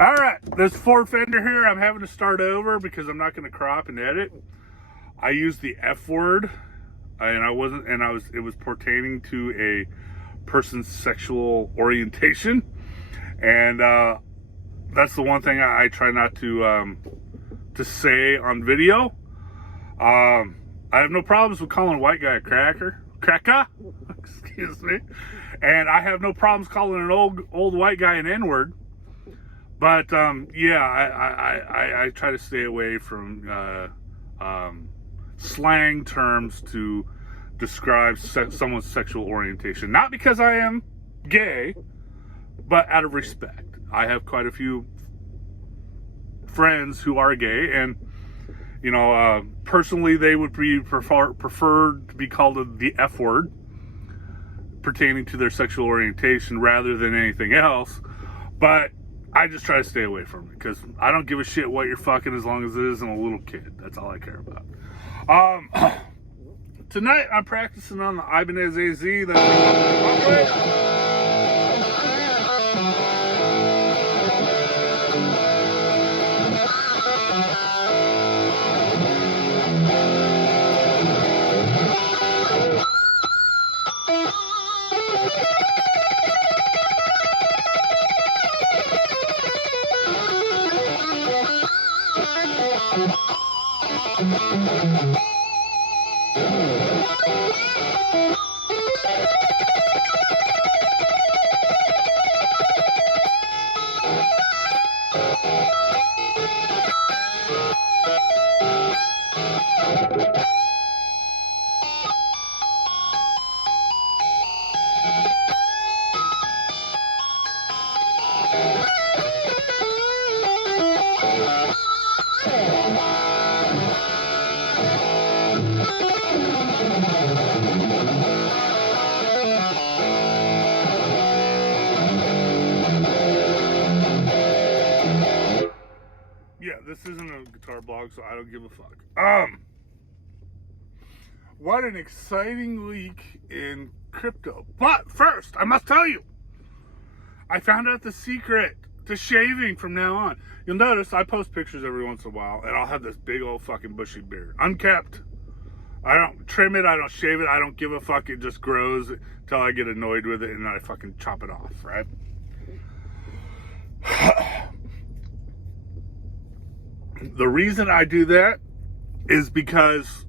All right, this fourth fender here, I'm having to start over because I'm not going to crop and edit. I used the F word, and it was pertaining to a person's sexual orientation, and that's the one thing I try not to say on video. I have no problems with calling a white guy a cracker, excuse me, and I have no problems calling an old white guy an N-word. But yeah, I try to stay away from slang terms to describe someone's sexual orientation. Not because I am gay, but out of respect. I have quite a few friends who are gay, and you know, personally, they would prefer to be called the F word pertaining to their sexual orientation rather than anything else. But I just try to stay away from it because I don't give a shit what you're fucking as long as it isn't a little kid. That's all I care about. Tonight I'm practicing on the Ibanez AZ that I came up with. Yeah, this isn't a guitar blog, so I don't give a fuck. What an exciting week in crypto. But first, I must tell you, I found out the secret to shaving from now on. You'll notice I post pictures every once in a while, and I'll have this big old fucking bushy beard. Unkept. I don't trim it, I don't shave it, I don't give a fuck. It just grows until I get annoyed with it, and then I fucking chop it off, right? The reason I do that is because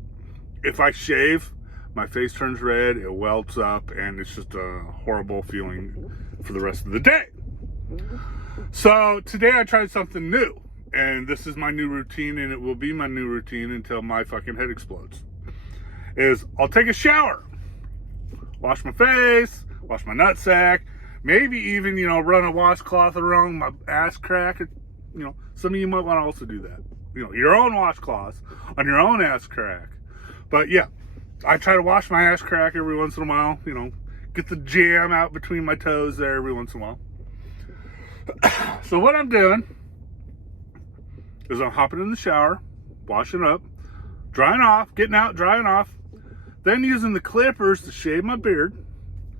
if I shave, my face turns red, it welts up, and it's just a horrible feeling for the rest of the day. So today I tried something new, and this is my new routine, and it will be my new routine until my fucking head explodes. Is I'll take a shower, wash my face, wash my nutsack, maybe even, you know, run a washcloth around my ass crack. You know, some of you might want to also do that. You know, your own washcloth on your own ass crack. But yeah, I try to wash my ass crack every once in a while. You know, get the jam out between my toes there every once in a while. So what I'm doing is I'm hopping in the shower, washing up, drying off, getting out, drying off, then using the clippers to shave my beard.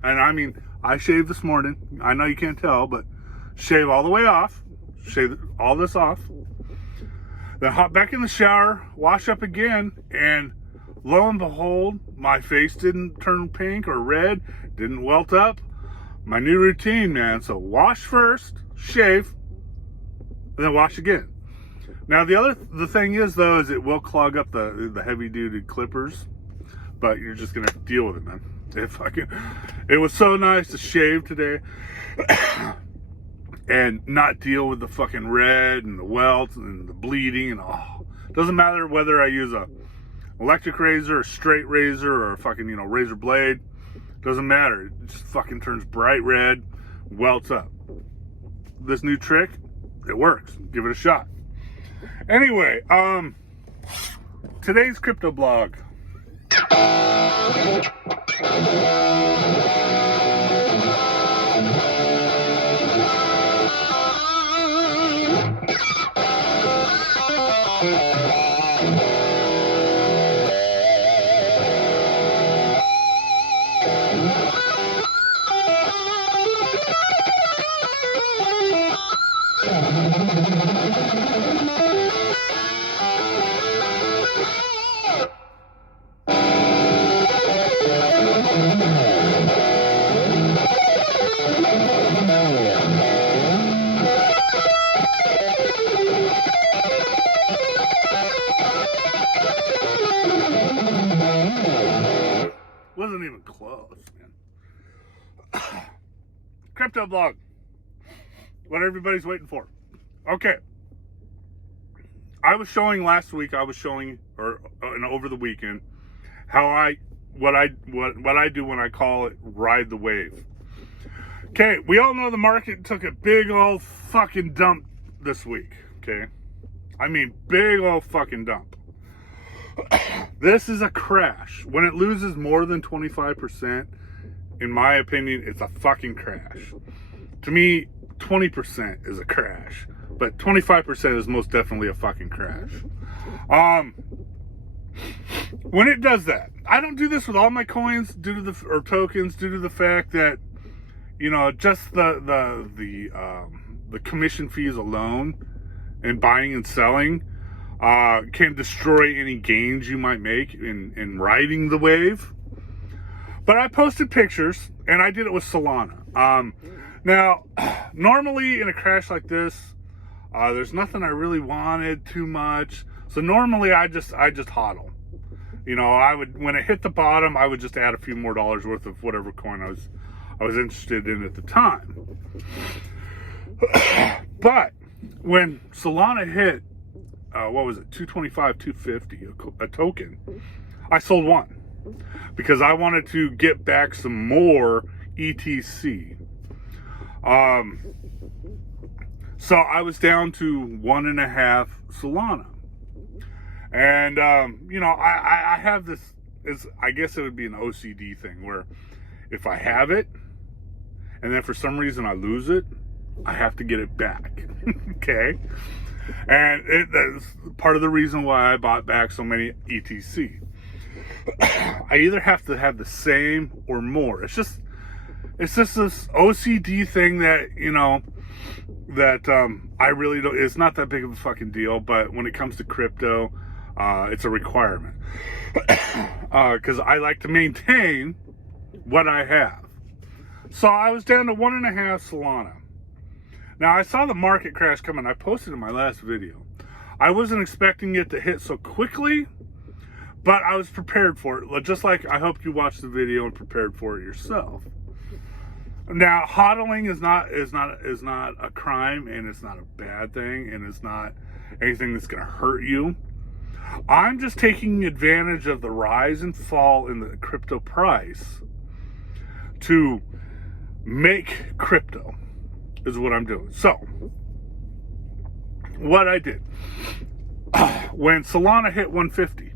And I mean, I shaved this morning. I know you can't tell, but shave all the way off. Shave all this off. Then hop back in the shower, wash up again, and lo and behold, my face didn't turn pink or red, didn't welt up. My new routine, man. So wash first, shave, and then wash again. Now the thing is though, is it will clog up the heavy duty clippers, but you're just gonna have to deal with it, man. It was so nice to shave today and not deal with the fucking red and the welts and the bleeding and all. Doesn't matter whether I use a electric razor, a straight razor, or a fucking, you know, razor blade. Doesn't matter. It just fucking turns bright red, welts up. This new trick, it works. Give it a shot. Anyway, today's crypto blog. Wasn't even close, man. Crypto blog. What everybody's waiting for. Okay. I was showing last week, or over the weekend, what I do when I call it ride the wave. Okay, we all know the market took a big old fucking dump this week. Okay. I mean, big old fucking dump. This is a crash. When it loses more than 25%, in my opinion, it's a fucking crash. To me, 20% is a crash, but 25% is most definitely a fucking crash. When it does that, I don't do this with all my coins or tokens due to the fact that, you know, just the commission fees alone and buying and selling can destroy any gains you might make in riding the wave. But I posted pictures, and I did it with Solana. Now, normally in a crash like this, there's nothing I really wanted too much. So normally I just hodl. You know, when it hit the bottom, I would just add a few more dollars worth of whatever coin I was interested in at the time. But when Solana hit, what was it, 225, 250 a token, I sold one because I wanted to get back some more ETC. So I was down to 1.5 Solana. And, you know, I have this, I guess it would be an OCD thing where if I have it and then for some reason I lose it, I have to get it back. Okay. And that's part of the reason why I bought back so many ETC. I either have to have the same or more. It's just this OCD thing that, you know, that I really don't, it's not that big of a fucking deal, but when it comes to crypto, it's a requirement. Because I like to maintain what I have. So I was down to 1.5 Solana. Now, I saw the market crash coming. I posted in my last video. I wasn't expecting it to hit so quickly, but I was prepared for it. Just like I hope you watched the video and prepared for it yourself. Now, hodling is not a crime, and it's not a bad thing, and it's not anything that's going to hurt you. I'm just taking advantage of the rise and fall in the crypto price to make crypto. Is what I'm doing. So, what I did, when Solana hit 150,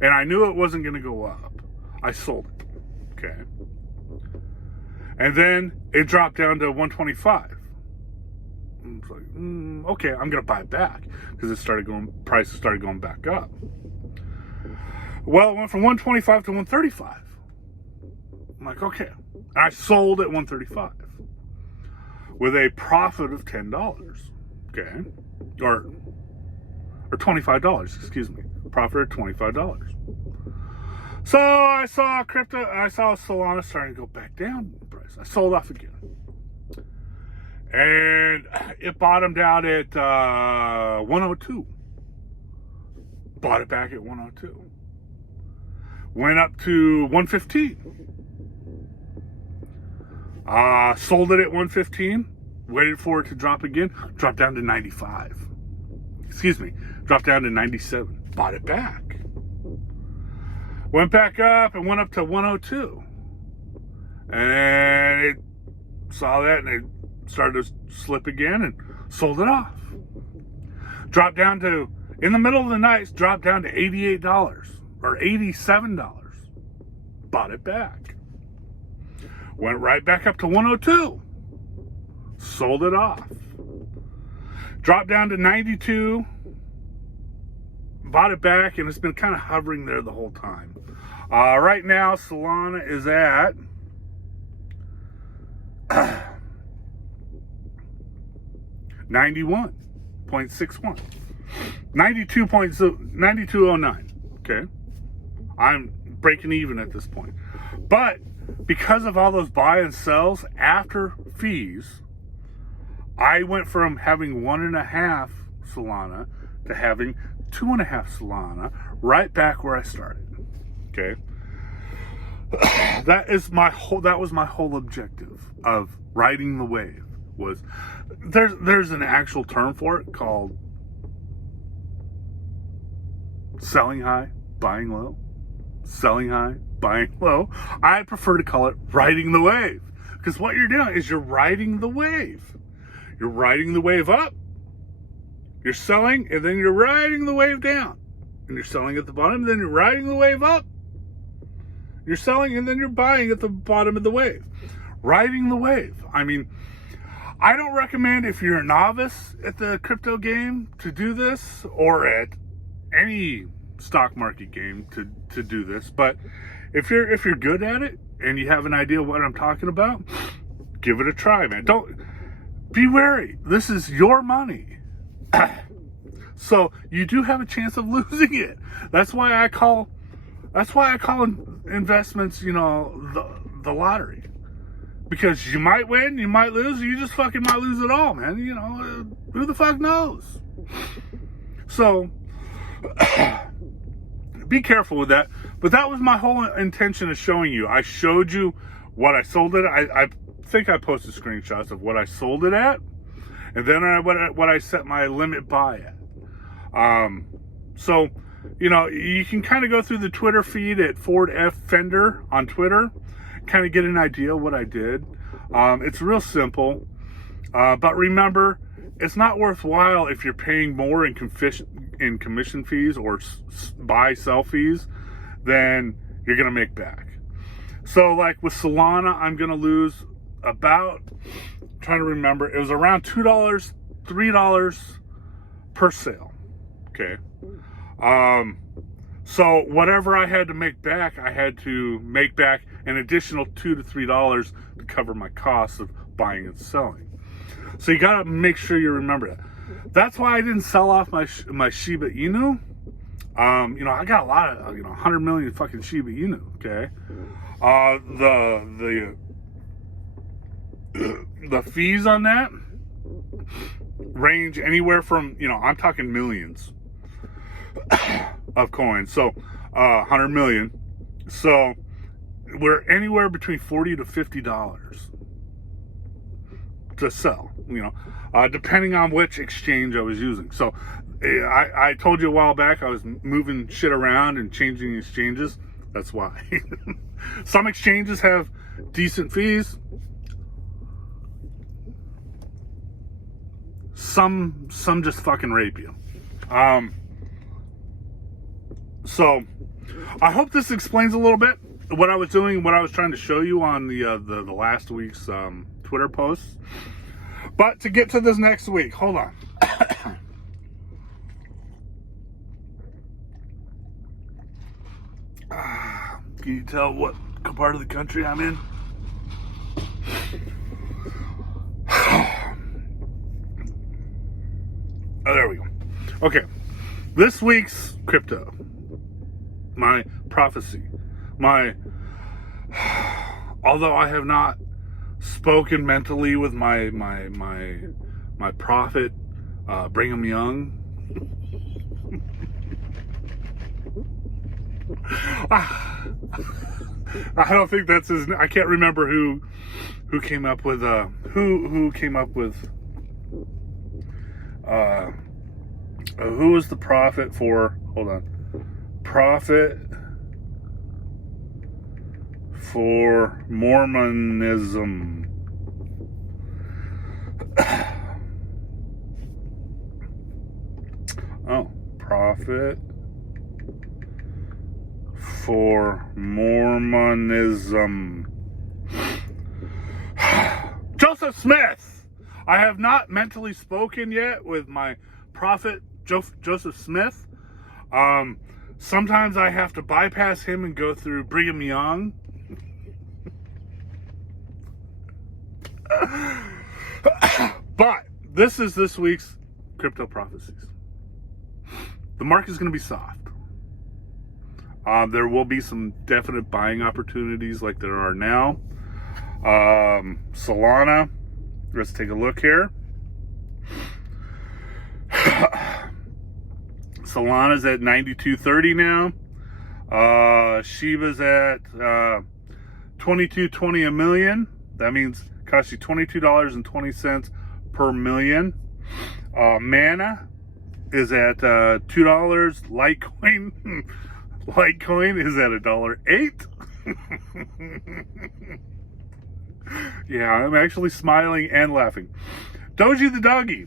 and I knew it wasn't going to go up, I sold it, okay? And then it dropped down to 125. It's like, okay, I'm going to buy it back, because prices started going back up. Well, it went from 125 to 135. I'm like, okay. And I sold at 135. With a profit of $10, okay, or $25, excuse me, profit of $25. So I saw Solana starting to go back down in price. I sold off again, and it bottomed out at 102. Bought it back at 102. Went up to 115. Sold it at 115, waited for it to drop again, dropped down to 95. Excuse me, dropped down to 97. Bought it back. Went back up and went up to 102. And it saw that and it started to slip again and sold it off. Dropped down to, in the middle of the night, dropped down to $88 or $87. Bought it back. Went right back up to 102. Sold it off. Dropped down to 92. Bought it back, and it's been kind of hovering there the whole time. Right now, Solana is at 91.61. 92.09. Okay. I'm breaking even at this point. But because of all those buy and sells after fees, I went from having 1.5 Solana to having 2.5 Solana, right back where I started. Okay. That was my whole objective of riding the wave. Was there's an actual term for it called selling high, buying low. Selling high, buying low. I prefer to call it riding the wave, because what you're doing is you're riding the wave. You're riding the wave up, you're selling, and then you're riding the wave down. And you're selling at the bottom, and then you're riding the wave up. You're selling, and then you're buying at the bottom of the wave. Riding the wave. I mean, I don't recommend, if you're a novice at the crypto game, to do this, or at any stock market game to do this. But if you're good at it and you have an idea what I'm talking about, give it a try, man. Don't be wary. This is your money. So you do have a chance of losing it. That's why I call investments, the lottery. Because you might win, you might lose, you just fucking might lose it all, man. Who the fuck knows? So be careful with that. But that was my whole intention of showing you. I showed you what I sold it at. I think I posted screenshots of what I sold it at, and then what I set my limit buy at. So you can kind of go through the Twitter feed at Ford F Fender on Twitter, kind of get an idea of what I did. It's real simple, but remember, it's not worthwhile if you're paying more in commission fees or buy-sell fees than you're going to make back. So like with Solana, I'm going to lose about, I'm trying to remember, it was around $2, $3 per sale. Okay. So whatever I had to make back, I had to make back an additional $2 to $3 to cover my costs of buying and selling. So you got to make sure you remember that. That's why I didn't sell off my Shiba Inu. I got a lot of 100 million fucking Shiba Inu. Okay. The fees on that range anywhere from, I'm talking millions of coins. So 100 million. So we're anywhere between $40 to $50 to sell, depending on which exchange I was using. So I told you a while back I was moving shit around and changing exchanges. That's why. Some exchanges have decent fees. Some just fucking rape you. So I hope this explains a little bit what I was doing, what I was trying to show you on the last week's Twitter posts. But to get to this next week, hold on. Can you tell what part of the country I'm in? Oh, there we go. Okay. This week's crypto. My prophecy. Although I have not spoken mentally with my prophet, Brigham Young. I don't think that's his. I can't remember who came up with who came up with who was the prophet for. Hold on, prophet for Mormonism. Oh, prophet for Mormonism. Joseph Smith. I have not mentally spoken yet with my prophet, Joseph Smith. Sometimes I have to bypass him and go through Brigham Young. But this is this week's crypto prophecies. The market is going to be soft. There will be some definite buying opportunities like there are now. Solana, let's take a look here. Solana's at 92.30 now. Shiba's at 22.20 a million. That means it costs you $22.20 per million. Mana is at $2. Litecoin Litecoin is at $1.08. Yeah, I'm actually smiling and laughing. Doji the doggy.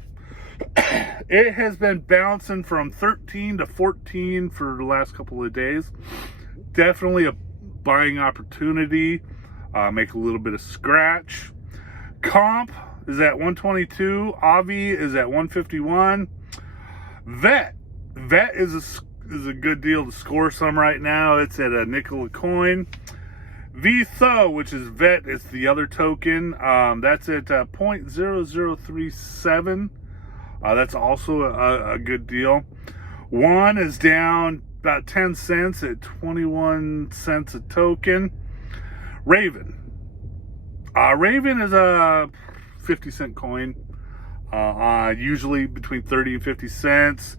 It has been bouncing from 13 to 14 for the last couple of days. Definitely a buying opportunity. Make a little bit of scratch. Comp is at 122. Avi is at 151. Vet is a good deal to score some right now. It's at a nickel a coin. VTHO, which is VET, it's the other token. That's at 0.0037. That's also a good deal. One is down about 10 cents at 21 cents a token. Raven. Raven is a 50-cent coin. Usually between 30 and 50 cents.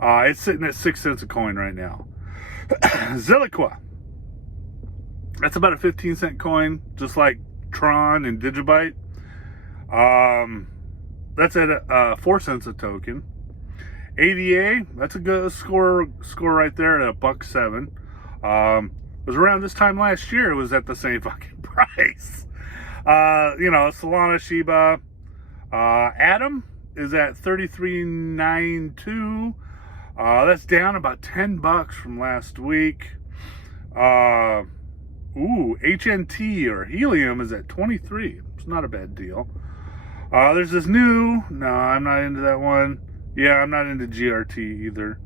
It's sitting at 6 cents a coin right now. Zilliqua. That's about a 15-cent coin, just like Tron and Digibyte. That's at 4 cents a token. ADA, that's a good score right there at $1.07. It was around this time last year. It was at the same fucking price. Solana, Shiba. Atom is at 33.92. That's down about $10 from last week. HNT or Helium is at 23. It's not a bad deal. There's this new. No, I'm not into that one. Yeah, I'm not into GRT either.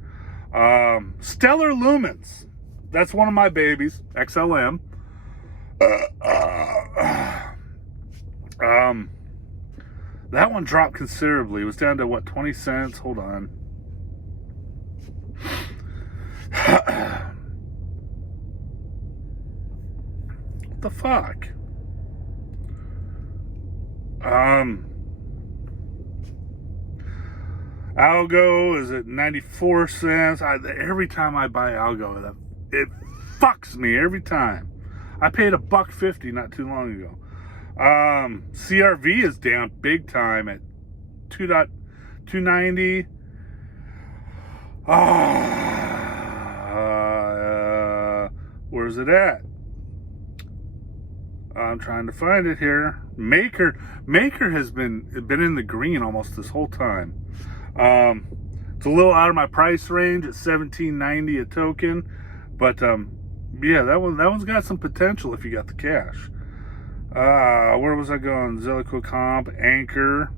Stellar Lumens. That's one of my babies. XLM. That one dropped considerably. It was down to what, 20 cents? Hold on. What the fuck? Algo is at 94 cents. Every time I buy Algo, it fucks me every time. I paid $1.50 not too long ago. CRV is down big time at 2.290. Where's it at? I'm trying to find it here. Maker has been in the green almost this whole time. It's a little out of my price range at $17.90 a token, but yeah, that one's got some potential if you got the cash. Where was I going? Zilliqua Comp, Anchor,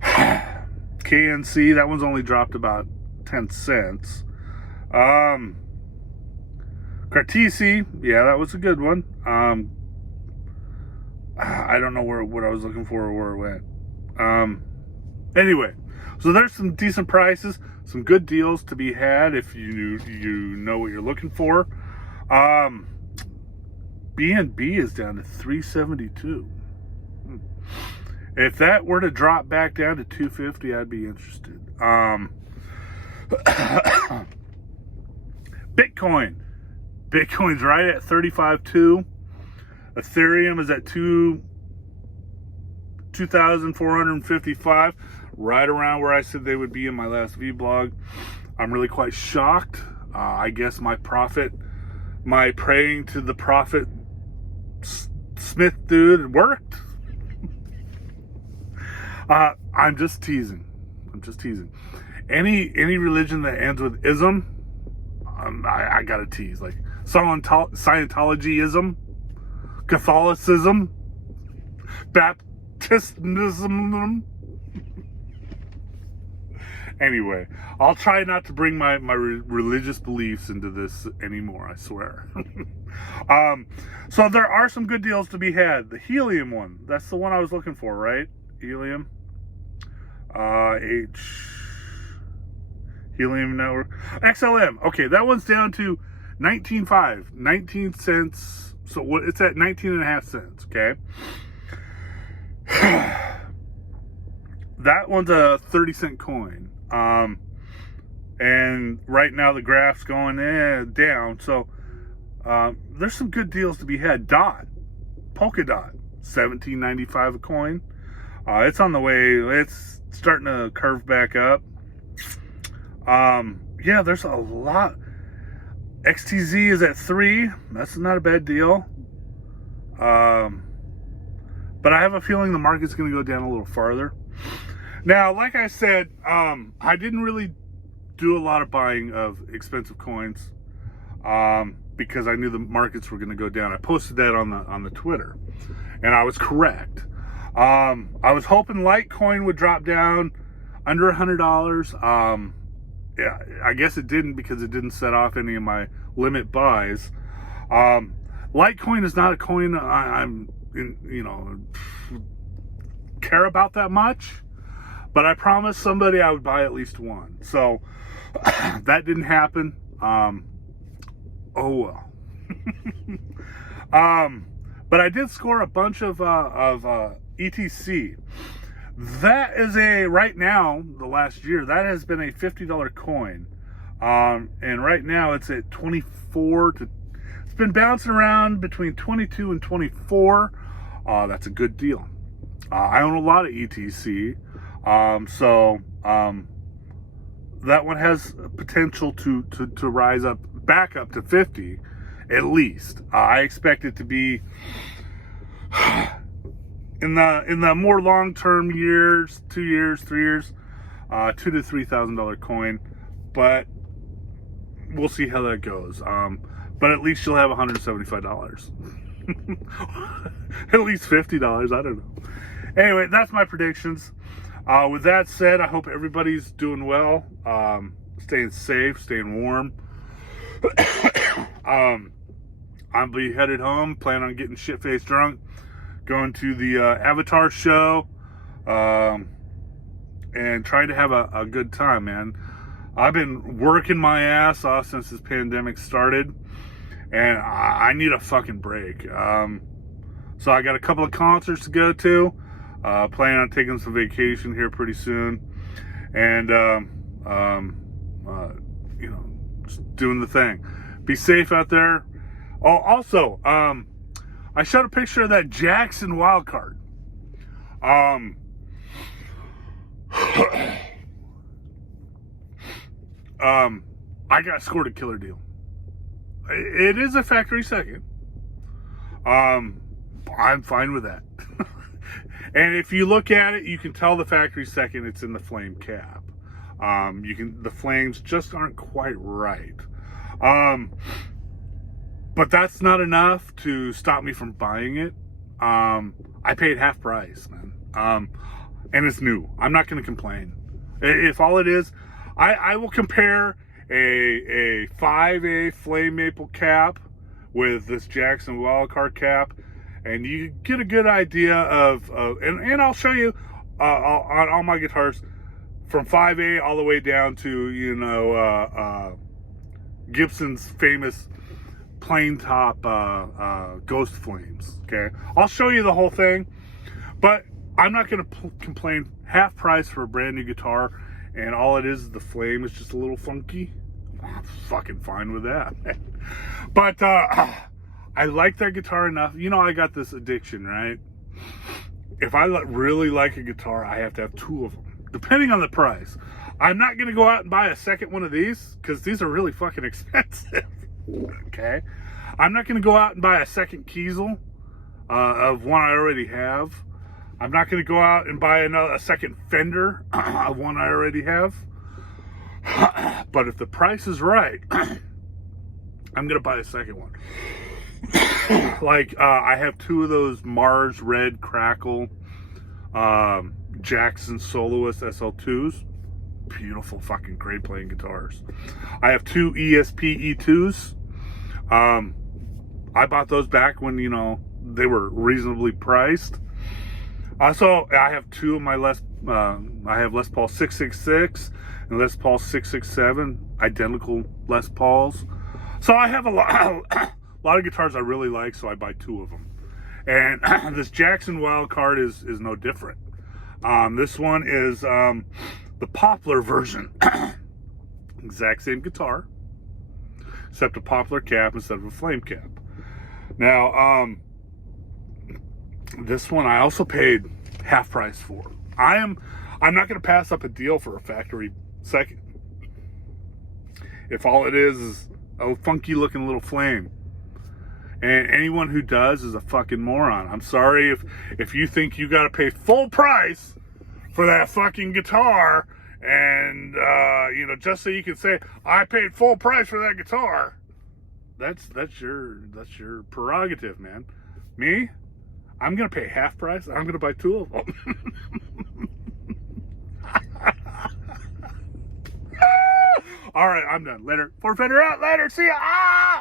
KNC. That one's only dropped about 10 cents. Cartesi, yeah, that was a good one. I don't know what I was looking for or where it went. Anyway, so there's some decent prices, some good deals to be had if you know what you're looking for. BNB is down to 372. If that were to drop back down to 250, I'd be interested. Bitcoin's right at 35.2. Ethereum is at 2,455, right around where I said they would be in my last vlog. I'm really quite shocked. I guess my praying to the prophet Smith dude worked. I'm just teasing. Any religion that ends with ism, I gotta tease. Like Scientologyism, Catholicism, Baptistism. Anyway, I'll try not to bring my religious beliefs into this anymore, I swear. So there are some good deals to be had. The Helium one, that's the one I was looking for, right? Helium. Helium Network. XLM. Okay, that one's down to 19 cents. So it's at 19.5 cents, okay? That one's a 30-cent coin. And right now the graph's going down. So there's some good deals to be had. Polka Dot, $17.95 a coin. It's on the way. It's starting to curve back up. Yeah, there's a lot. XTZ is at 3. That's not a bad deal. But I have a feeling the market's going to go down a little farther. Now, like I said, I didn't really do a lot of buying of expensive coins because I knew the markets were going to go down. I posted that on the Twitter, and I was correct. I was hoping Litecoin would drop down under $100. Yeah, I guess it didn't because it didn't set off any of my limit buys. Litecoin is not a coin I'm care about that much, but I promised somebody I would buy at least one. So that didn't happen. Oh well. But I did score a bunch of ETC. That is right now, the last year, that has been a $50 coin. And right now it's at 24 to, it's been bouncing around between 22 and 24. That's a good deal. I own a lot of ETC. So that one has potential to rise back up to 50 at least. I expect it to be in the more long-term years, 2 years, 3 years, $2,000 to $3,000 coin, but we'll see how that goes. But at least you'll have $175. At least $50. I don't know. Anyway, that's my predictions. With that said, I hope everybody's doing well, staying safe, staying warm. I'll be headed home, plan on getting shit-faced drunk, going to the Avatar show, and trying to have a good time, man. I've been working my ass off since this pandemic started, and I need a fucking break. So I got a couple of concerts to go to, planning on taking some vacation here pretty soon, and just doing the thing. Be safe out there. Oh, also, I showed a picture of that Jackson wild card. I got scored a killer deal. It is a factory second. I'm fine with that. And if you look at it, you can tell the factory second. It's in the flame cap. The flames just aren't quite right. But that's not enough to stop me from buying it. I paid half price, man. And it's new. I'm not going to complain. If all it is, I will compare a 5A flame maple cap with this Jackson wildcard cap, and you get a good idea of and I'll show you on all my guitars from 5A all the way down to Gibson's famous plain top ghost flames. Okay, I'll show you the whole thing, but I'm not going to complain. Half price for a brand new guitar, and all it is the flame is just a little funky. I'm fucking fine with that. But I like that guitar enough. You know, I got this addiction, right? If I really like a guitar, I have to have two of them, depending on the price. I'm not going to go out and buy a second one of these because these are really fucking expensive. Okay, I'm not going to go out and buy a second Kiesel of one I already have. I'm not going to go out and buy a second Fender of one I already have. But if the price is right, I'm going to buy a second one. Like I have two of those Mars Red Crackle Jackson Soloist SL2s. Beautiful fucking great playing guitars. I have two ESP E2s. I bought those back when, they were reasonably priced. So I have two of my Les I have Les Paul 666 and Les Paul 667, identical Les Pauls. So I have a lot of guitars I really like, so I buy 2 of them. And this Jackson Wild Card is no different. This one is the Poplar version. Exact same guitar, except a poplar cap instead of a flame cap. Now, this one I also paid half price for. I'm not going to pass up a deal for a factory second. If all it is a funky looking little flame. And anyone who does is a fucking moron. I'm sorry if you think you got to pay full price for that fucking guitar, and just so you can say I paid full price for that guitar. That's your prerogative, man. Me, I'm gonna pay half price. I'm gonna buy 2 of them. All right, I'm done. Later. Forfeiter out. Later. See ya.